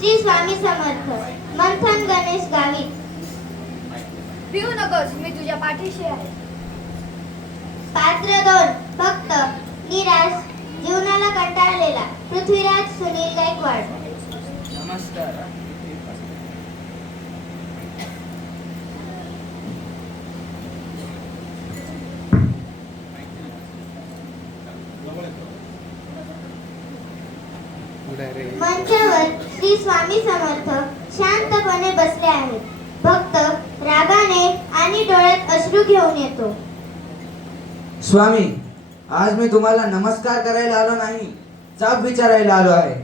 श्री स्वामी समर्थ. मंथन गणेश गावित. भिवू नकोस, मी तुझ्या पाठीशी आहे. पात्र 2. भक्त निराश जीवनाला कंटाळलेला पृथ्वीराज सुनील गायकवाड. नमस्कार. मंचावर श्री स्वामी समर्थ शांतपणे बसले आहेत. भक्त रागाने आणि डोळ्यात अश्रू घेऊन येतो. स्वामी, आज मी तुम्हाला नमस्कार करायला आलो नाही, जाब विचारायला आलो आहे.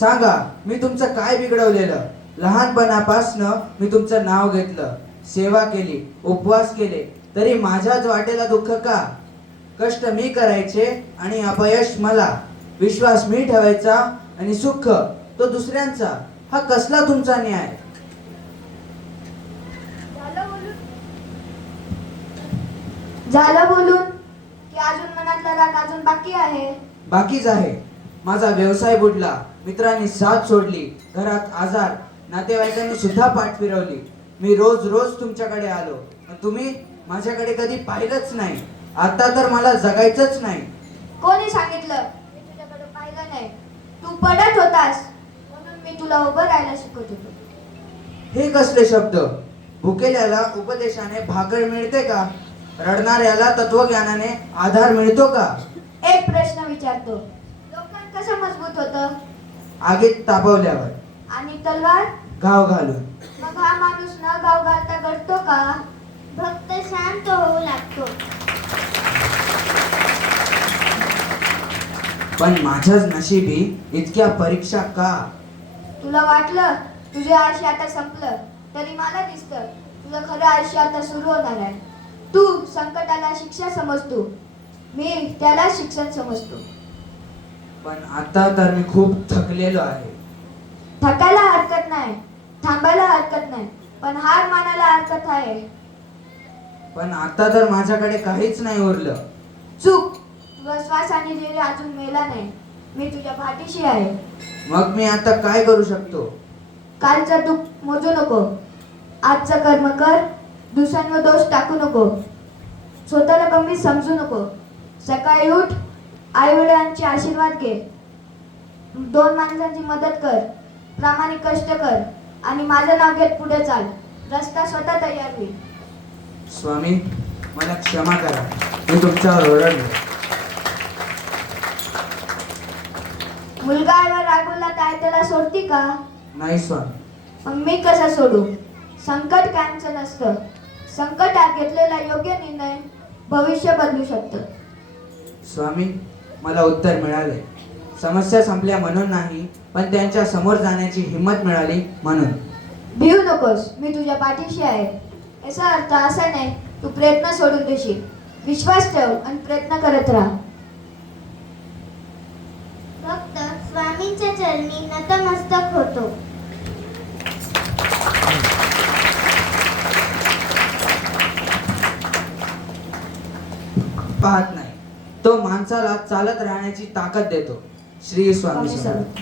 सांगा, मी तुमचं काय बिघडवलेलं? लहानपणापासनं मी तुमचं नाव घेतलं, सेवा केली, उपवास केले, तरी माझ्याच वाटेला दुःख का? कष्ट मी करायचे आणि अपयश मला, विश्वास मी ठेवायचा आणि सुख तो दुसऱ्यांचा. हा कसला तुमचा न्याय? झालं बोलून की अजून मनातला राग अजून बाकी आहे. बाकीच आहे. माझा व्यवसाय बुडला, मित्रांनी साथ सोडली, घरात आजार, नातेवाईकांनी सुद्धा पाठ फिरवली. मी रोज रोज तुमच्याकडे आलो, पण तुम्ही माझ्याकडे कधी पाहिलंच नाही. आता तर मला जगायचंच नाही. कोणी सांगितलं मी तुझ्याकडे पाहिलं नाही? तू पडत होतास म्हणून मी तुला उभं राहायला शिकवत होतो. हे कसले शब्द? भुकेल्याला उपदेशाने भाकर मिळते का? रडणाऱ्याला तत्वज्ञानाने आधार मिळतो का? एक प्रश्न विचारतो, लोखंड कसं मजबूत होतं? आगीत तापवल्यावर. आणि तलवार? घाव घालून. मग हा माणूस न गाव घालता घडतो का? भक्त शांत होऊ लागतो. पण माझ्याच नशिबी इतक्या परीक्षा का? तुला वाटलं तुझे आयुष्य आता संपलं, तरी मला दिसतं तुझं खरं आयुष्य आता सुरू होणार आहे. तू संकटाला शिक्षा समजतो, मी त्याला शिक्षण समजतो. पण आता तर मी खूप थकलेलो आहे. थकायला हरकत नाही, थांबायला हरकत नाही, पण हार मानायला हरकत आहे. पण आता तर माझ्याकडे काहीच नाही उरलं. चूक, तुझा श्वास आणि धैर्य अजून मेला नाही. मी तुझ्या पाठीशी आहे. मग मी आता काय करू शकतो? कालचं दुःख मोजू नको, आजचं कर्म कर. दुसऱ्यांवर दोष टाकू नको, स्वतःला कमी समजू नको. सकाळी उठ, आई वडिलांचे आशीर्वाद घे, 2 माणसांची मदत कर, प्रामाणिक कष्ट कर आणि माझं नाव घेत पुढे चाल. रस्ता स्वतः तयार होईल. स्वामी, मला क्षमा करा, मी तुमच्यावर ओरडलो. मुलगा आईवर रागवला तर त्याला सोडती का? नाही स्वामी. मग मी कसा सोडू? संकट कायमचं नसतं. संकटात घेतलेला योग्य निर्णय भविष्य बदलू शकतं. स्वामी, मला उत्तर मिळाले. समस्या संपल्या म्हणून नाही, पण त्यांच्या समोर जाण्याची हिंमत मिळाली म्हणून. भिवू नकोस, मी तुझ्या पाठीशी आहे. याचा अर्थ असा नाही तू प्रयत्न सोडून देशील. विश्वास ठेव आणि प्रयत्न करत राहा. भक्त स्वामींच्या चरणी नतमस्तक होतो. पाहत नाही, तो माणसाला चालत राहण्याची ताकद देतो. श्री स्वामी समर्थ.